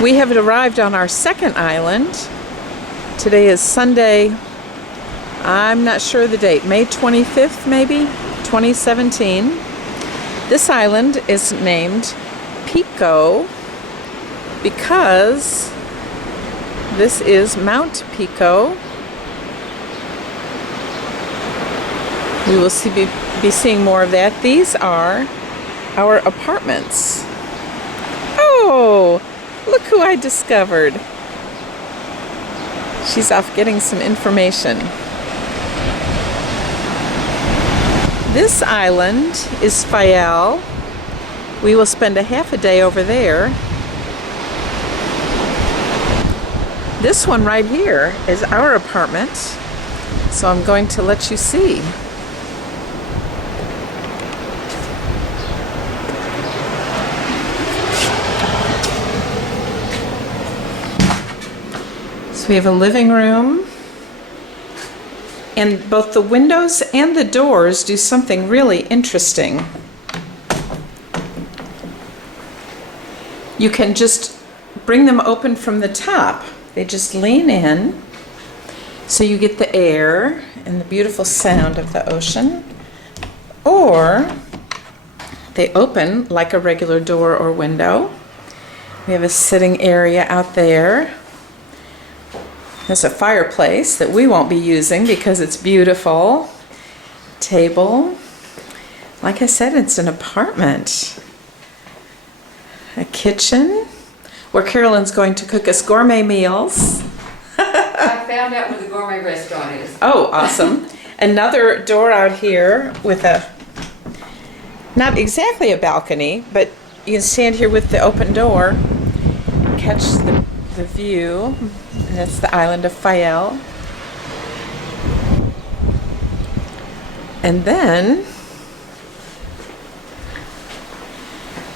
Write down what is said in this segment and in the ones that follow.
We have arrived on our second island. Today is Sunday, I'm not sure the date, May 25th maybe, 2017. This island is named Pico because this is Mount Pico. We will be seeing more of that. These are our apartments. Oh, look who I discovered. She's off getting some information. This island is Fayal. We will spend a half a day over there. This one right here is our apartment, so I'm going to let you see. So we have a living room, and both the windows and the doors do something really interesting. You can just bring them open from the top. They just lean in, so you get the air and the beautiful sound of the ocean. Or they open like a regular door or window. We have a sitting area out there. There's a fireplace that we won't be using because it's beautiful. Table. Like I said, it's an apartment. A kitchen where Carolyn's going to cook us gourmet meals. I found out where the gourmet restaurant is. Oh, awesome. Another door out here with not exactly a balcony, but you can stand here with the open door, catch the view. And that's the island of Fayal. And then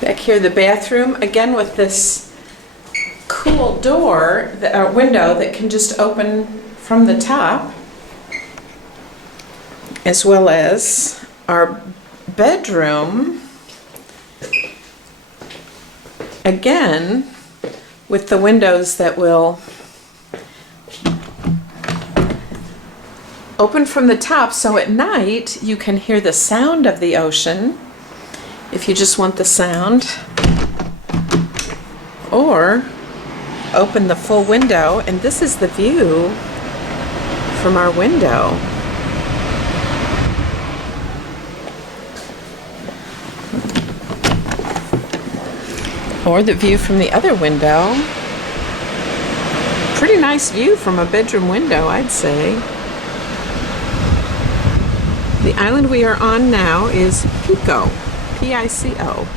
back here, the bathroom, again with this cool door, window that can just open from the top, as well as our bedroom, again with the windows that will open from the top, so at night you can hear the sound of the ocean if you just want the sound, or open the full window, and this is the view from our window. Or the view from the other window. Pretty nice view from a bedroom window, I'd say. The island we are on now is Pico, P-I-C-O.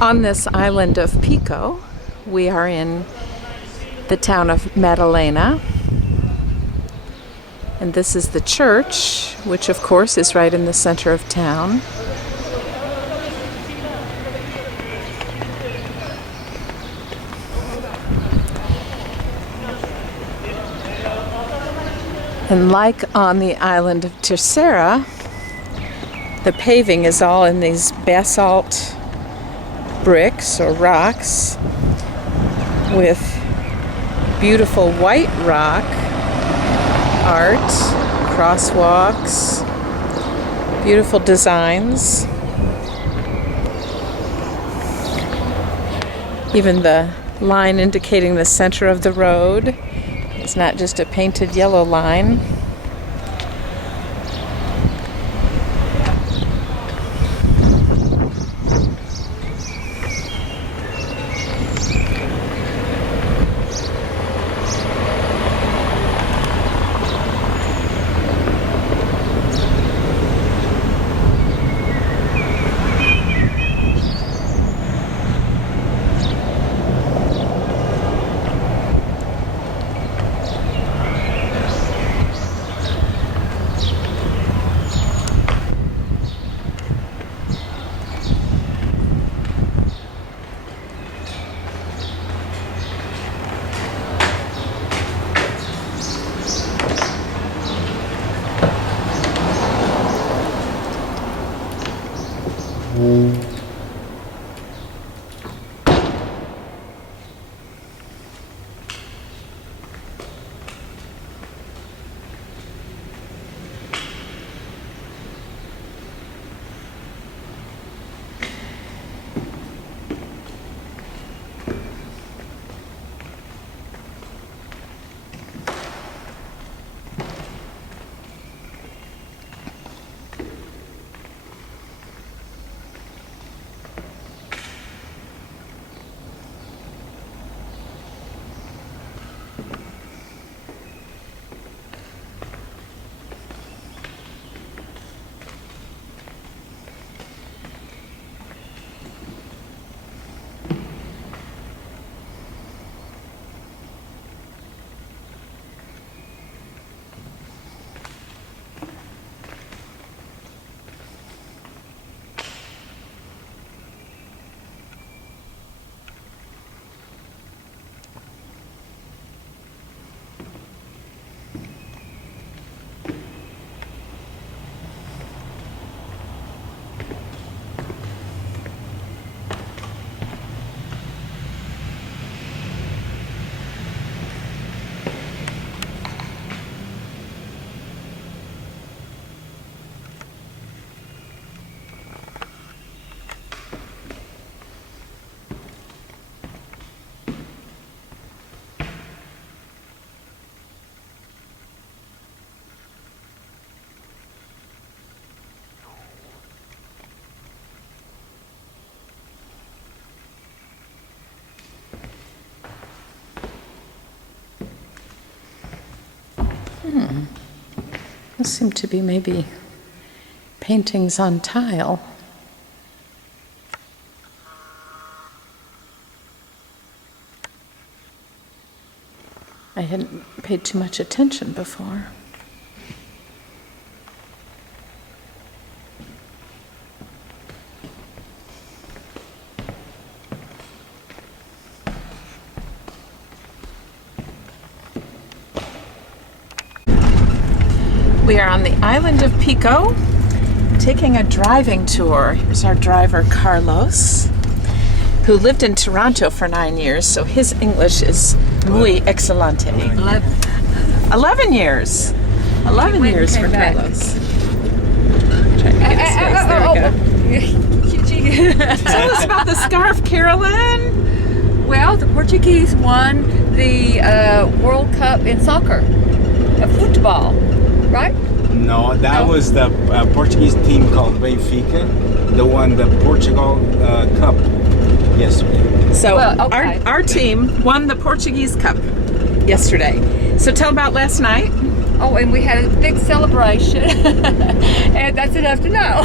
On this island of Pico, we are in the town of Madalena, and this is the church, which of course is right in the center of town. And like on the island of Terceira, the paving is all in these basalt bricks or rocks with beautiful white rock art, crosswalks, beautiful designs. Even the line indicating the center of the road is not just a painted yellow line. Those seem to be maybe paintings on tile. I hadn't paid too much attention before. We are on the island of Pico, taking a driving tour. Here's our driver, Carlos, who lived in Toronto for 9 years, so his English is muy excelente. 11 years. 11 years for Carlos. Trying to get his face. There we go. Tell us about the scarf, Carolyn. Well, the Portuguese won the World Cup in soccer, football, right? No, that was the Portuguese team called Benfica, the one the Portugal Cup yesterday. So Well, okay. our team won the Portuguese Cup yesterday. So tell about last night. Oh, and we had a big celebration, and that's enough to know.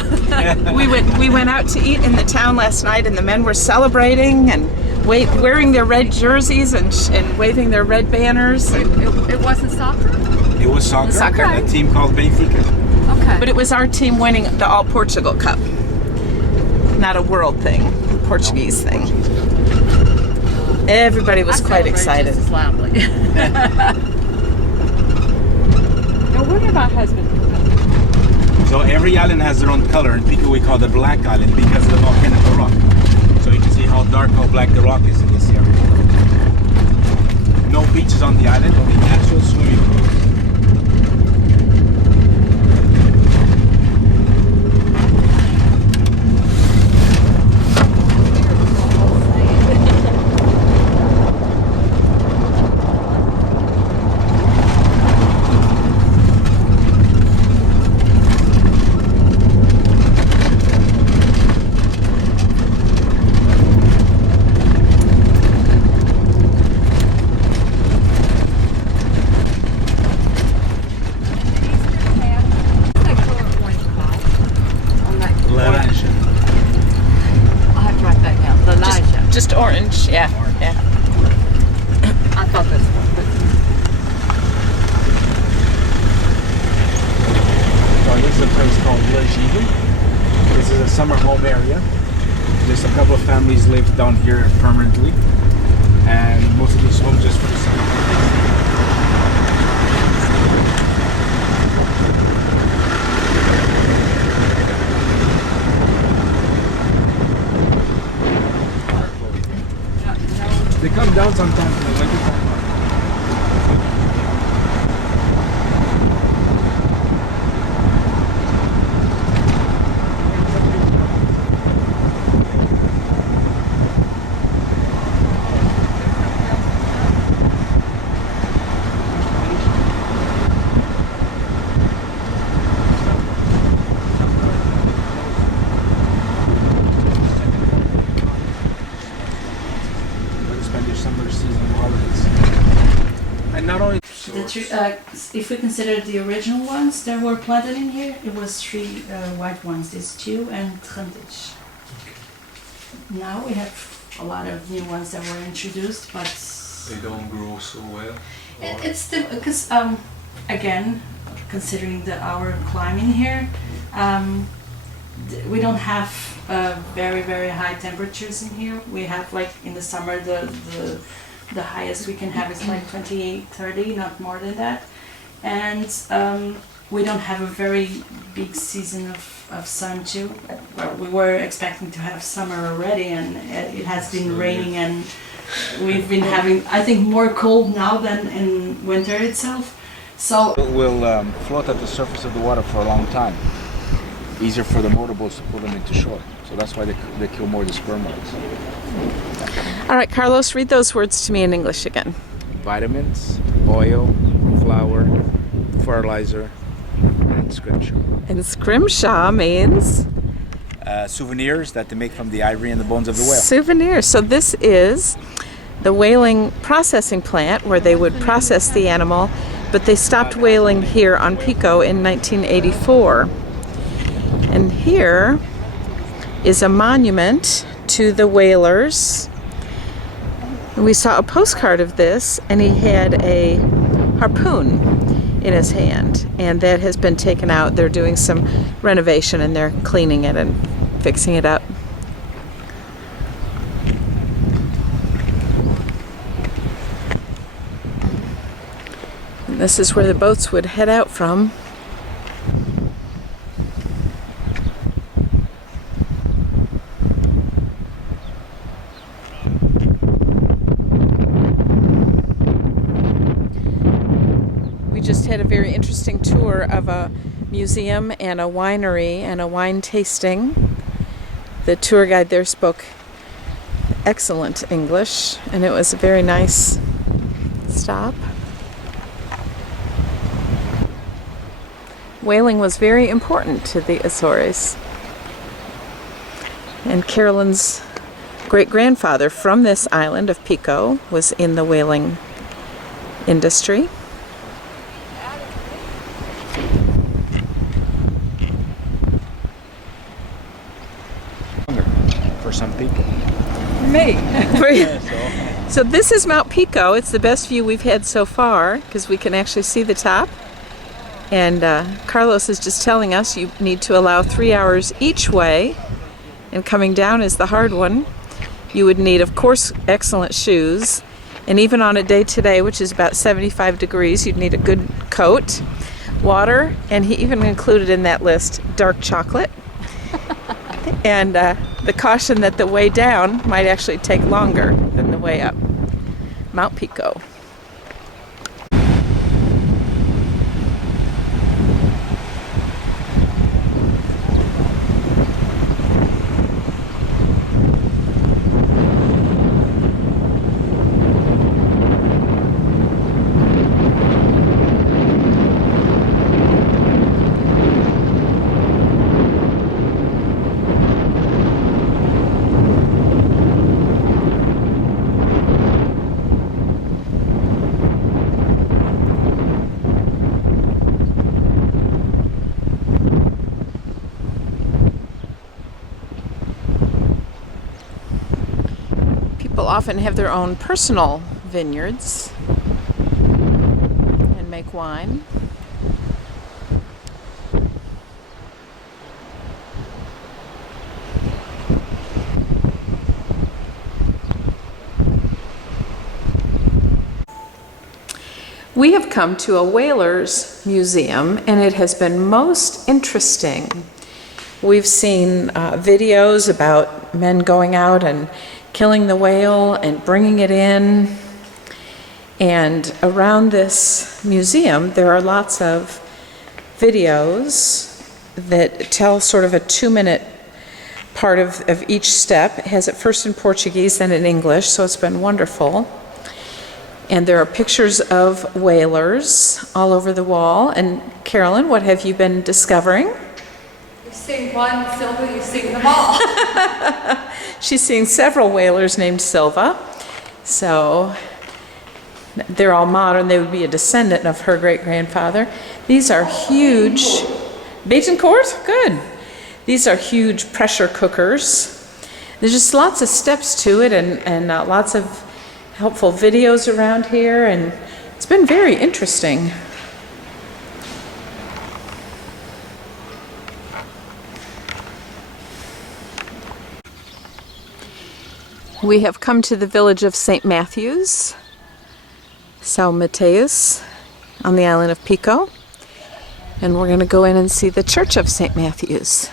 We went out to eat in the town last night, and the men were celebrating and wearing their red jerseys and waving their red banners. It wasn't soccer? It was soccer. Okay. A team called Benfica. Okay. But it was our team winning the All Portugal Cup. Not a world thing, a Portuguese thing. Everybody was quite excited. Just as loudly. Now, where did my husband? So every island has their own color. In Pico we call it Black Island because of the volcanic rock. So you can see how dark, how black the rock is in this area. No beaches on the island, only natural swimming pools. Just orange, yeah. Yeah. I thought this one. So this is a place called Village. This is a summer home area. Just a couple of families live down here permanently, and most of these homes just for the summer. They come down sometimes in the winter time. Not only if we consider the original ones that were planted in here, it was 3 white ones, these 2 and 20. Now we have a lot of new ones that were introduced, but They don't grow so well. it's still because again, considering our climate here, we don't have very high temperatures in here. We have like in the summer the highest we can have is like 28, 30, not more than that. And we don't have a very big season of sun too. Well, we were expecting to have summer already, and it has been raining, and we've been having, I think, more cold now than in winter itself. So it will float at the surface of the water for a long time. Easier for the motorboats to pull them into shore. So that's why they kill more of the sperm whales. All right, Carlos, read those words to me in English again. Vitamins, oil, flour, fertilizer, and scrimshaw. And scrimshaw means? Souvenirs that they make from the ivory and the bones of the whale. Souvenirs. So this is the whaling processing plant where they would process the animal, but they stopped whaling here on Pico in 1984. And here is a monument to the whalers. We saw a postcard of this, and he had a harpoon in his hand, and that has been taken out. They're doing some renovation and they're cleaning it and fixing it up. And this is where the boats would head out from. Just had a very interesting tour of a museum and a winery and a wine tasting. The tour guide there spoke excellent English, and it was a very nice stop. Whaling was very important to the Azores. And Carolyn's great-grandfather from this island of Pico was in the whaling industry. For some people. Me. So this is Mount Pico. It's the best view we've had so far because we can actually see the top. And Carlos is just telling us you need to allow 3 hours each way, and coming down is the hard one. You would need, of course, excellent shoes, and even on a day today, which is about 75 degrees, you'd need a good coat, water, and he even included in that list dark chocolate. And the caution that the way down might actually take longer than the way up. Mount Pico. People often have their own personal vineyards and make wine. We have come to a whalers museum, and it has been most interesting. We've seen videos about men going out and killing the whale and bringing it in. And around this museum, there are lots of videos that tell sort of a 2-minute part of each step. It has it first in Portuguese, then in English, so it's been wonderful. And there are pictures of whalers all over the wall. And Carolyn, what have you been discovering? You've seen one, Silva, you've seen them all. She's seeing several whalers named Silva. So they're all modern. They would be a descendant of her great-grandfather. These are huge. Betancourt? Good. These are huge pressure cookers. There's just lots of steps to it, and lots of helpful videos around here, and it's been very interesting. We have come to the village of St. Matthews, São Mateus, on the island of Pico, and we're going to go in and see the Church of St. Matthews.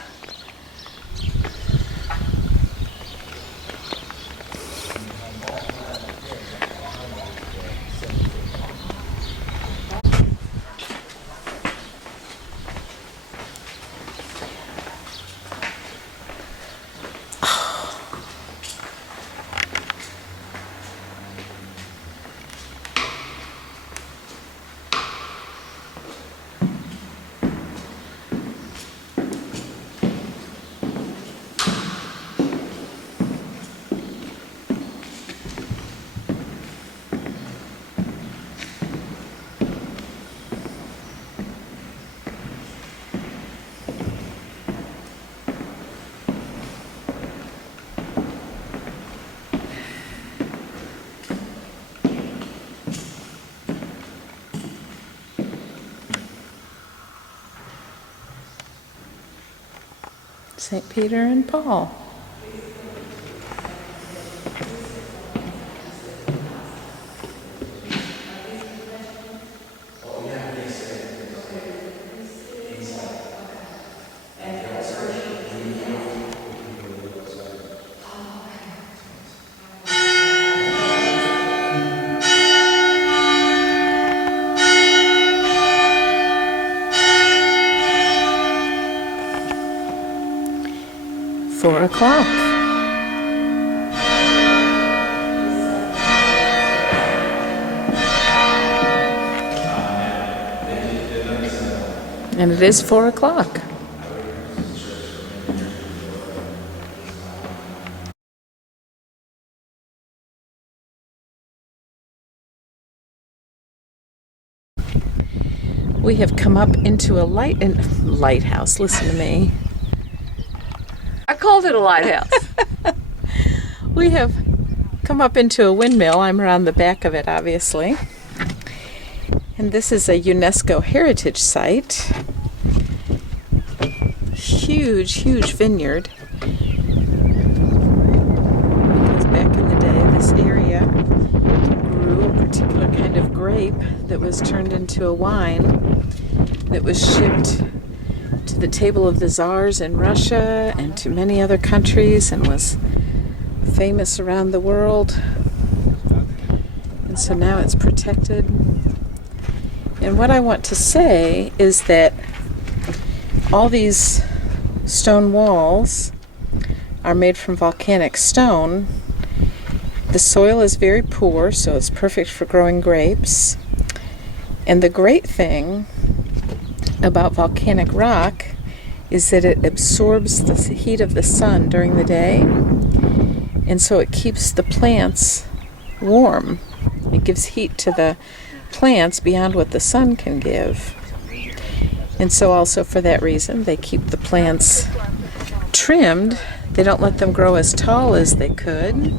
St. Peter and Paul. Four o'clock. And it is 4 o'clock. We have come up into a lighthouse. Listen to me. I called it a lighthouse. We have come up into a windmill. I'm around the back of it, obviously. And this is a UNESCO heritage site. Huge, huge vineyard. Because back in the day, this area grew a particular kind of grape that was turned into a wine that was shipped to the table of the Azores in Russia and to many other countries and was famous around the world. And so now it's protected. And what I want to say is that all these stone walls are made from volcanic stone. The soil is very poor, so it's perfect for growing grapes. And the great thing about volcanic rock is that it absorbs the heat of the sun during the day, and so it keeps the plants warm. It gives heat to the plants beyond what the sun can give. And so also for that reason, they keep the plants trimmed. They don't let them grow as tall as they could,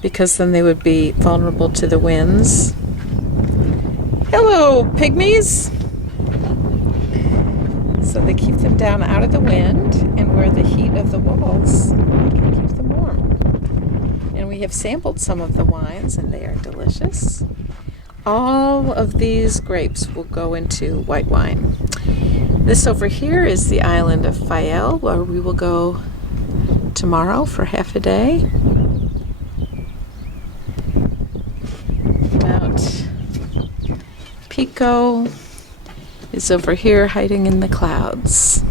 because then they would be vulnerable to the winds. Hello, pygmies! So they keep them down out of the wind and where the heat of the walls can keep them warm. And we have sampled some of the wines, and they are delicious. All of these grapes will go into white wine. This over here is the island of Fayel, where we will go tomorrow for half a day. Mount Pico is over here hiding in the clouds.